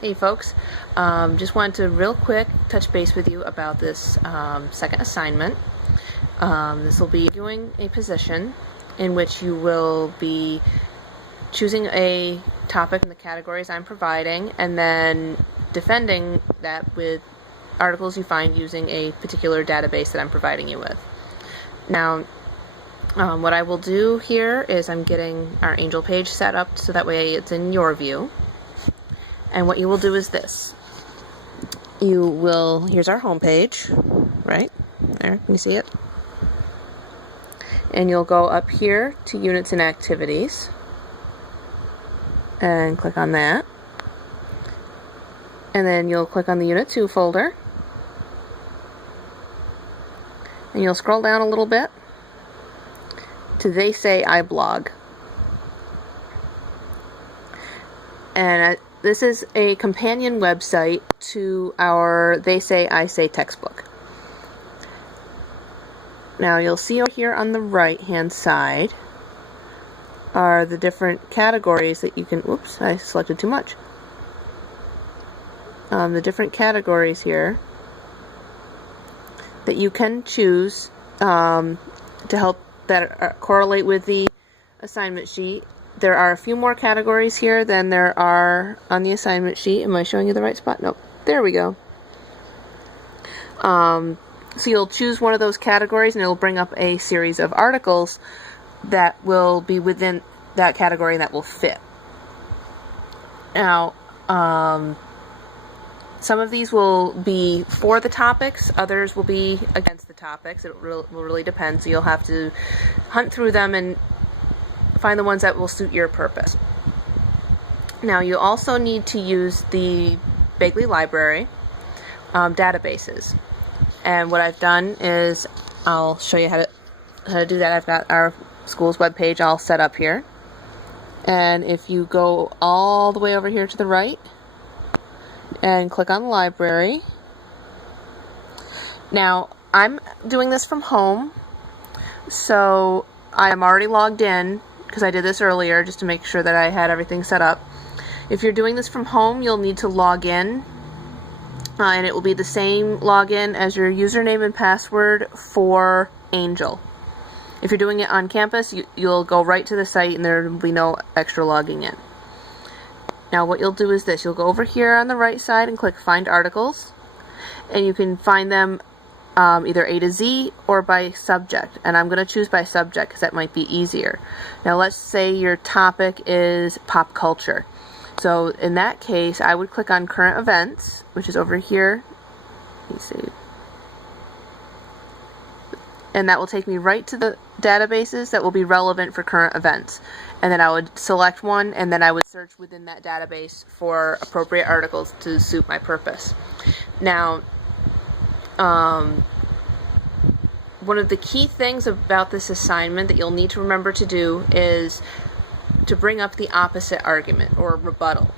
Hey folks, just wanted to real quick touch base with you about this second assignment. This will be doing a position in which you will be choosing a topic in the categories I'm providing and then defending that with articles you find using a particular database that I'm providing you with. Now, what I will do here is I'm getting our Angel page set up so that way it's in your view. And what you will do is this. Here's our home page, right? There, can you see it? And you'll go up here to Units and Activities and click on that. And then you'll click on the Unit 2 folder. And you'll scroll down a little bit to They Say I Blog. And this is a companion website to our They Say I Say textbook. Now you'll see over here on the right hand side are the different categories that you can, oops, I selected too much. The different categories here that you can choose to help that correlate with the assignment sheet. There are a few more categories here than there are on the assignment sheet. Am I showing you the right spot? Nope. There we go. So you'll choose one of those categories and it'll bring up a series of articles that will be within that category that will fit. Now, some of these will be for the topics, others will be against the topics. It will really depend, so you'll have to hunt through them and find the ones that will suit your purpose. Now, you also need to use the Bagley Library databases. And what I've done is I'll show you how to do that. I've got our school's webpage all set up here. And if you go all the way over here to the right and click on Library. Now, I'm doing this from home, so I am already logged in because I did this earlier just to make sure that I had everything set up. If you're doing this from home, you'll need to log in, and it will be the same login as your username and password for Angel. If you're doing it on campus, you'll go right to the site and there will be no extra logging in. Now what you'll do is this. You'll go over here on the right side and click Find Articles, and you can find them either A to Z or by subject, and I'm going to choose by subject because that might be easier. Now let's say your topic is pop culture. So in that case, I would click on Current Events, which is over here. Let me see. And that will take me right to the databases that will be relevant for current events. And then I would select one, and then I would search within that database for appropriate articles to suit my purpose. Now, one of the key things about this assignment that you'll need to remember to do is to bring up the opposite argument or rebuttal.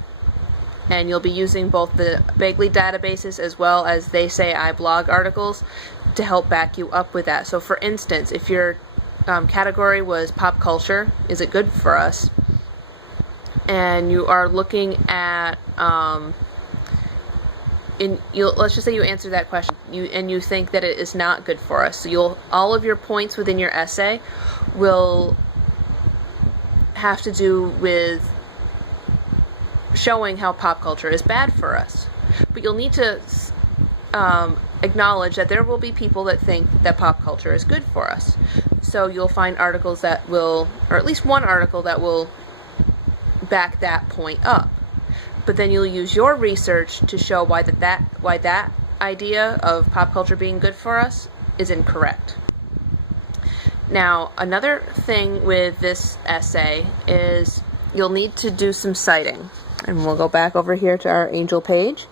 And you'll be using both the Bagley databases as well as They Say I Blog articles to help back you up with that. So for instance, if your category was pop culture, is it good for us? And you are looking at let's just say you answer that question and you think that it is not good for us. So all of your points within your essay will have to do with showing how pop culture is bad for us. But you'll need to acknowledge that there will be people that think that pop culture is good for us. So you'll find articles that will, or at least one article that will back that point up. But then you'll use your research to show why that idea of pop culture being good for us is incorrect. Now, another thing with this essay is you'll need to do some citing. And we'll go back over here to our Angel page.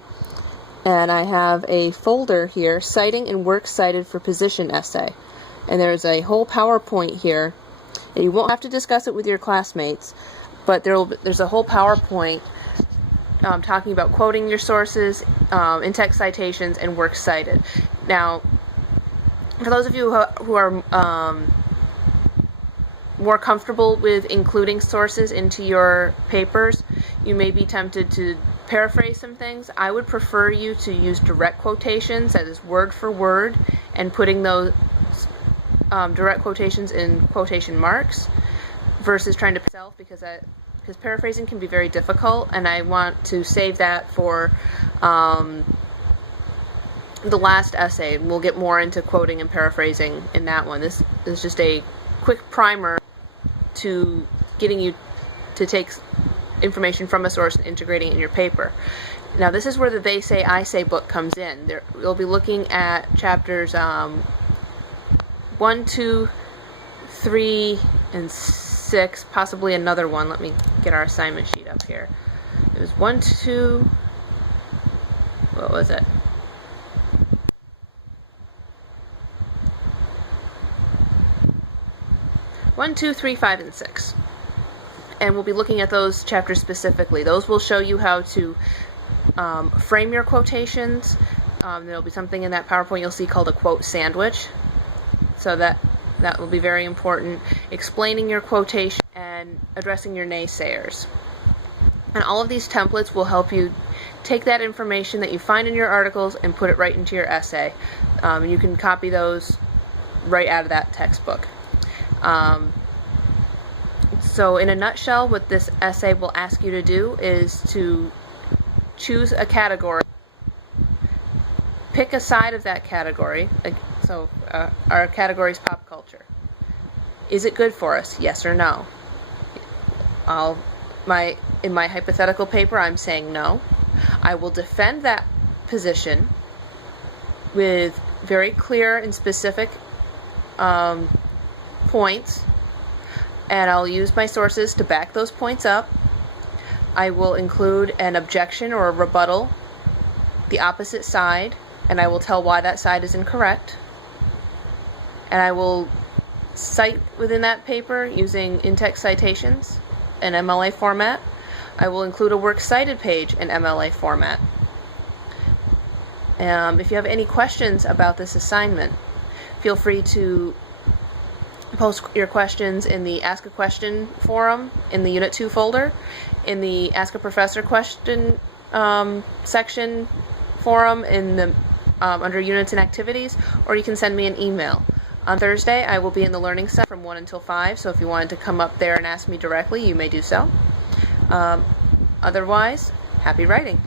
And I have a folder here, Citing and Works Cited for Position Essay. And there's a whole PowerPoint here. And you won't have to discuss it with your classmates, but there's a whole PowerPoint talking about quoting your sources, in-text citations, and works cited. Now, for those of you who are more comfortable with including sources into your papers, you may be tempted to paraphrase some things. I would prefer you to use direct quotations, that is word for word, and putting those direct quotations in quotation marks versus trying to self, because paraphrasing can be very difficult, and I want to save that for the last essay. We'll get more into quoting and paraphrasing in that one. This is just a quick primer to getting you to take information from a source and integrating it in your paper. Now, this is where the They Say, I Say book comes in. We'll be looking at chapters 1, 2, 3, and 6, possibly another one. Let me get our assignment sheet up here. It was 1, 2, what was it? 1, 2, 3, 5, and 6. And we'll be looking at those chapters specifically. Those will show you how to frame your quotations. There'll be something in that PowerPoint you'll see called a quote sandwich. So that will be very important. Explaining your quotation and addressing your naysayers. And all of these templates will help you take that information that you find in your articles and put it right into your essay. You can copy those right out of that textbook. So in a nutshell, what this essay will ask you to do is to choose a category, pick a side of that category. So our category is pop culture. Is it good for us? Yes or no? In my hypothetical paper, I'm saying no. I will defend that position with very clear and specific points, and I'll use my sources to back those points up. I will include an objection or a rebuttal, the opposite side, and I will tell why that side is incorrect. And I will cite within that paper using in-text citations in MLA format. I will include a works cited page in MLA format. If you have any questions about this assignment, feel free to post your questions in the Ask a Question forum in the Unit 2 folder, in the Ask a Professor question section forum in the under Units and Activities, or you can send me an email. On Thursday, I will be in the Learning Center from 1 until 5, so if you wanted to come up there and ask me directly, you may do so. Otherwise, happy writing.